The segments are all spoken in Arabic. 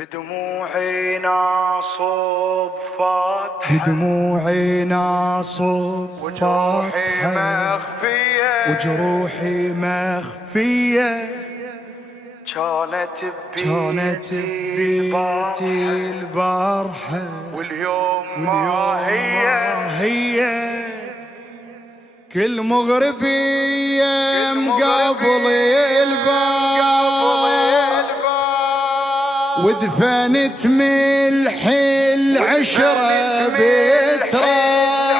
بدموعي ناصب فاتحة، بدموعي ناصب وجروحي فاتحة، مخفية، وجروحي مخفية، كانت ببيتي البارحة، واليوم ما هي كل مغربية مقابل الباب، ودفنت ملح العشرة بتراب،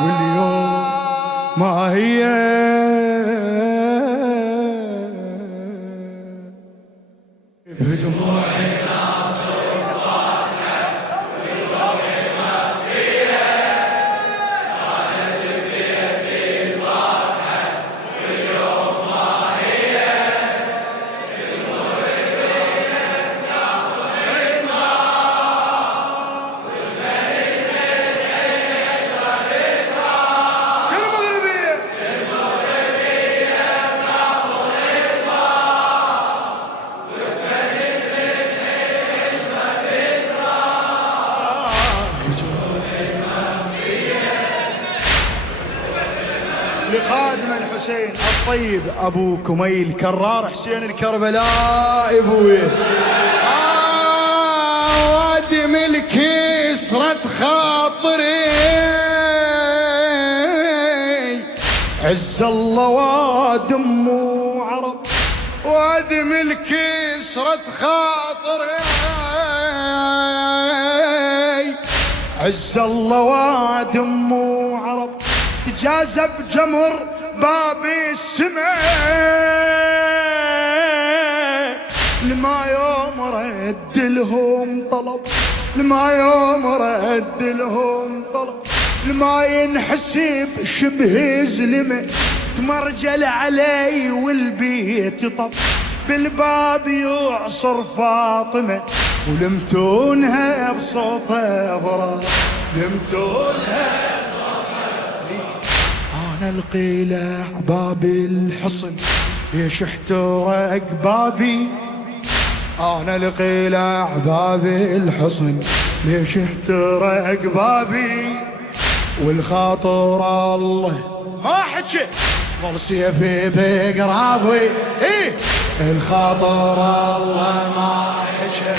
واليوم ما هي بدموعي لخادم الحسين الطيب ابو كميل كرار حسين الكربلاء ابوي، وادم الكسرة خاطري، عز الله وادم وعرب، وادم الكسرة خاطري، عز الله وادم وعرب، تجاذب جمر باب السماء، لما يوم رد لهم طلب، لما يوم رد لهم طلب، لما ينحسب شبه زلمة، تمرجل علي والبيت طب، بالباب يعصر فاطمة، ولمتونها بصوتها فرح، لمتونها أنا القيلع باب الحصن، ليش احترق بابي، أنا القيلع باب الحصن، ليش احترق بابي، والخاطر الله ما حكي ظل سيفي بقرابي، إيه الخاطر الله ما حكي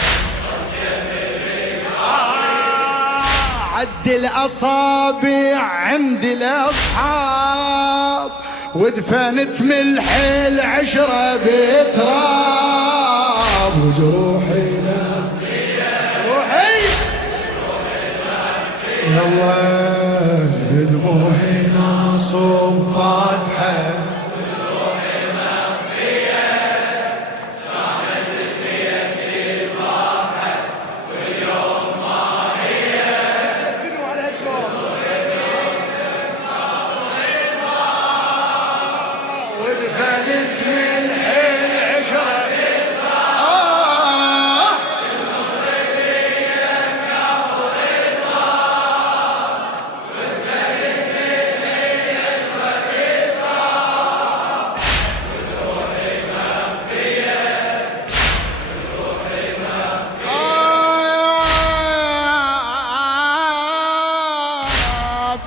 عد الأصابع عند الأصحاب، ودفنت ملح العشرة بتراب، وجروحي جروحي يلا دموعي ناصب فاتحة، ودفنت ملح العشرة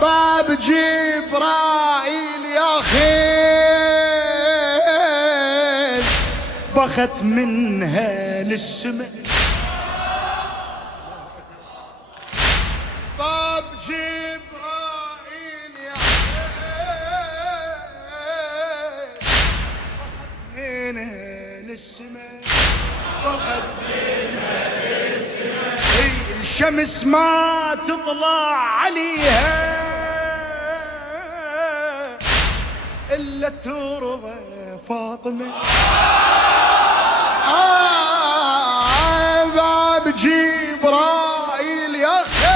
باب جبرائيل يا خيل، بخت منها للسماء، باب جبرائيل يا خيل، بخت منها للسماء، بخت منها للسماء، الشمس ما تطلع عليها إلا ترضى فاطمة، باب جبرائيل يا خيل،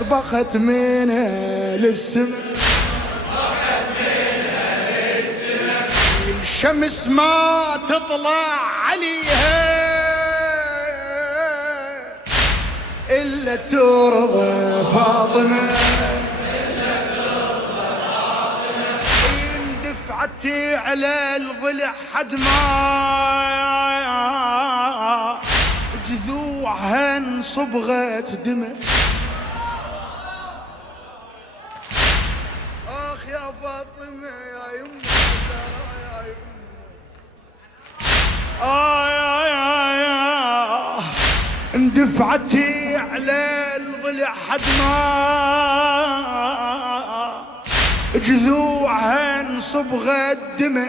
ضبخت منها للسماء، الشمس ما تطلع عليها إلا ترضى فاطمة، دفعتي على الضلع حد ما جذوعها انصبغت دمع. اخ يا فاطمه يا يمه يا يمه اندفعتي على الضلع حد ما جذوعها انصبغة الدمع.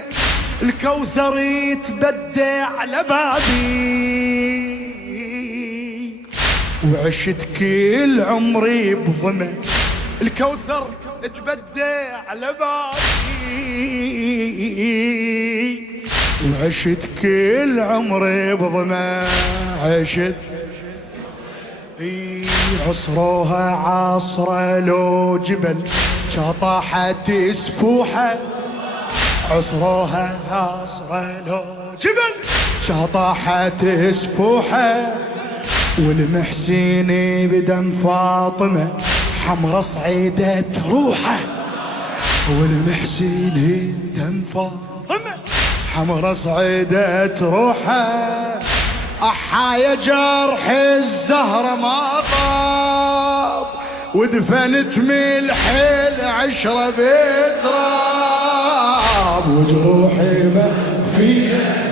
الكوثر يتبدى على بابي وعشت كل عمري بظمأ. الكوثر يتبدى على بابي وعشت كل عمري بظمأ. عشت عصروها عصرة لو جبل شطاحت سفوحة. عصروها عصرة لو جبل شطاحت سفوحة. والمحسين بدم فاطمة حمرة صعيدت روحه. والمحسين دم فاطمة حمرة صعيدت روحه. أحايا جرح الزهرة ما طاب ودفنت ملح العشرة بتراب. وجروحي ما فيها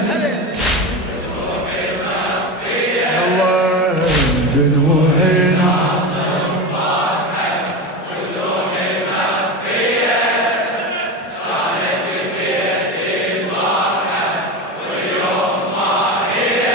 الله بدموعي ناصر فرحة. وجروحي ما فيها صارت بيتي فرحة. واليوم ما هي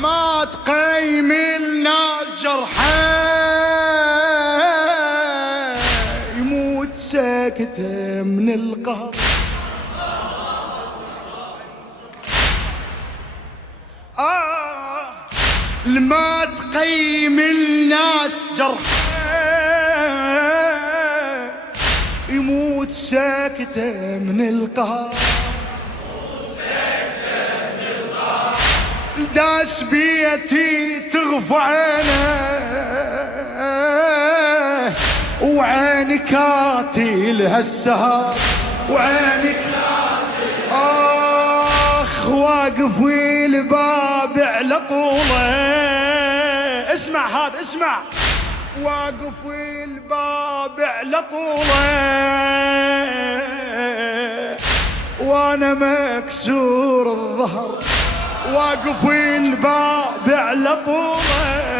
ما تقيم الناس جرحى يموت ساكتة من القهر. لما تقيم الناس جرحى يموت ساكتة من القهر. داس بيتي تغفى عينه وعينك لها السهر. وعينك اخ واقف والباب على طوله. اسمع هذا اسمع. واقف والباب على طوله وانا مكسور الظهر. واقف الباب على طوله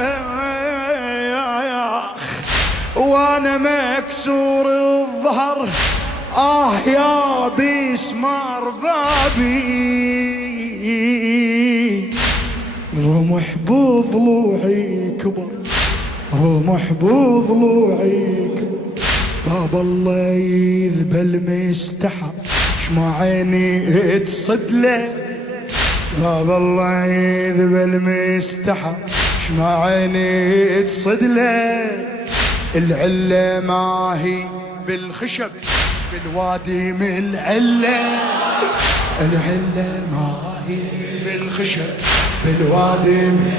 وانا مكسور الظهر. يا بيسمار بابي رمح بضلوعي كبر. رمح بضلوعي كبر. باب الله يذبل مستحى شمع عيني تصدله. باب الله يذبل مستحى شمع عيني تصدله. العله ما هي بالخشب بالوادي من العله. العله ما هي بالخشب بالوادي من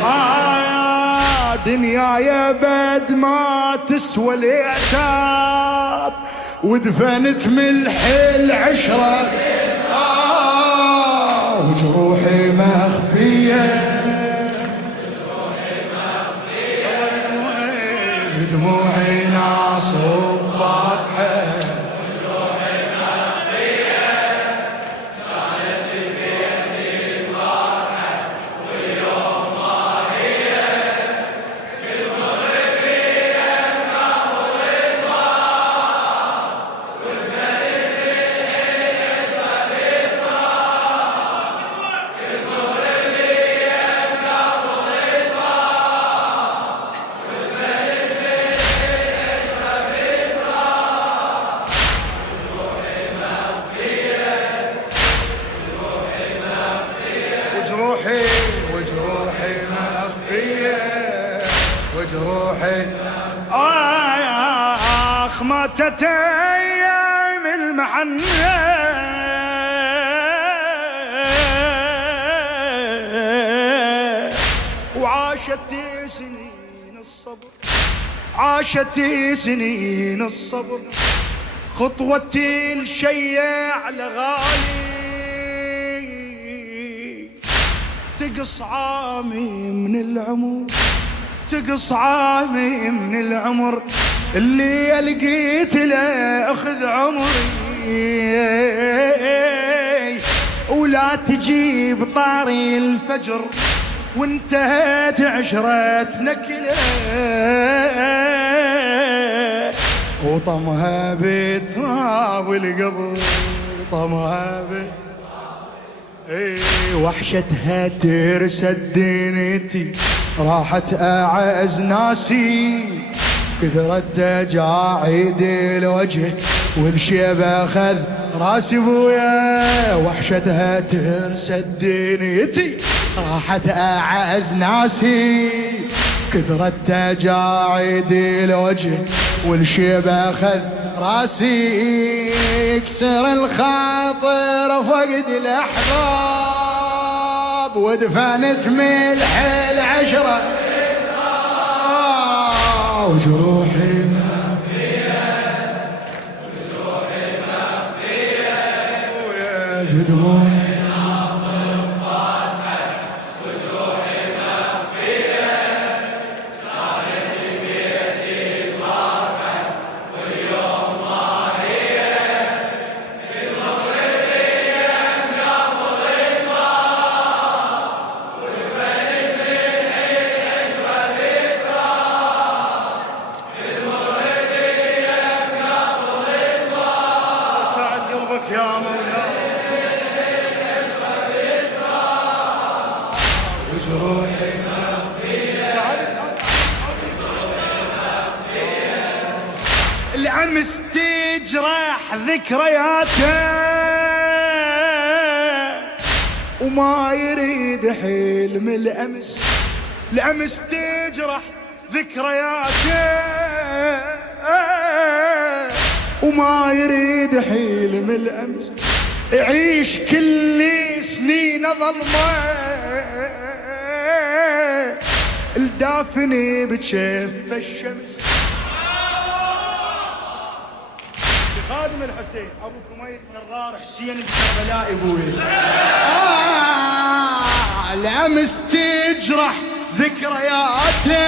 يا دنيا يا بد ما تسوى العتاب. ودفنت ملح العشره وجروحي مخفية. دموعي ناصب فاتحة. وجروحي مخفية صارت بيتي فرحة. واليوم ما هي المغربية قبر الباب. وزنت العشرة بتراب. المغربية قبر الباب. وزنت العشرة بتراب. آخ ماتت أيام المحنة وعاشت سنين الصبر، عاشت سنين الصبر، خطوتي الشيع لغالي تقص عامي من العمر، تقص عامي من العمر اللي لقيت له اخذ عمري، ولا تجيب طاري الفجر وانتهت عشرتنا كلها، وطمها بتراب القبر، طمها وحشتها ترسد دنيتي، راحت أعز ناسي، كثرت تجاعيد الوجه والشيب أخذ راسي بويا، وحشتها ترسد دنيتي، راحت أعز ناسي، كثرت تجاعيد الوجه والشيب أخذ راسي، يكسر الخاطر فقد الأحباب ودفنت ملح العشرة، وجروحي مخفية، وجروحي مخفية، ويا بدموع يا مولاي وجروحي الأمس تجرح ذكرياته وما يريد حلم الأمس، الأمس تجرح ذكرياته وما يريد حلم الأمس، يعيش كل سنين ظلمه الدافني بجف الشمس. خادم الحسين ابو كميل كرار حسين الكربلائي ابوي، الأمس تجرح ذكرياته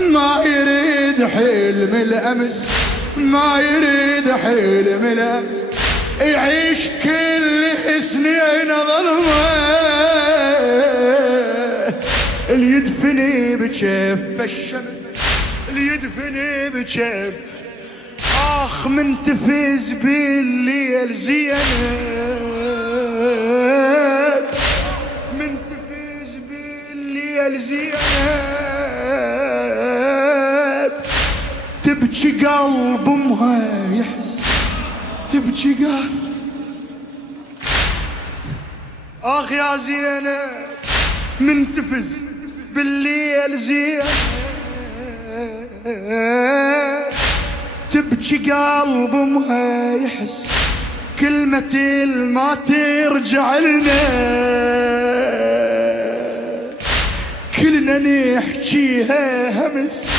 ما يريد حلم الأمس، ما يريد حلم الأمس، يعيش كل سنين ظلمه اللي يدفني بجف الشمس، اللي يدفني بجف. آخ من تفز بالليل زينب، من تفز بالليل زينب، تبكي قلب امها يحس، تبكي قلب. آخ يا زينب من تفز بالليل زينب، تبكي قلب امها يحس، كلمة ما ترجع لنا كلنا نحكيها همس،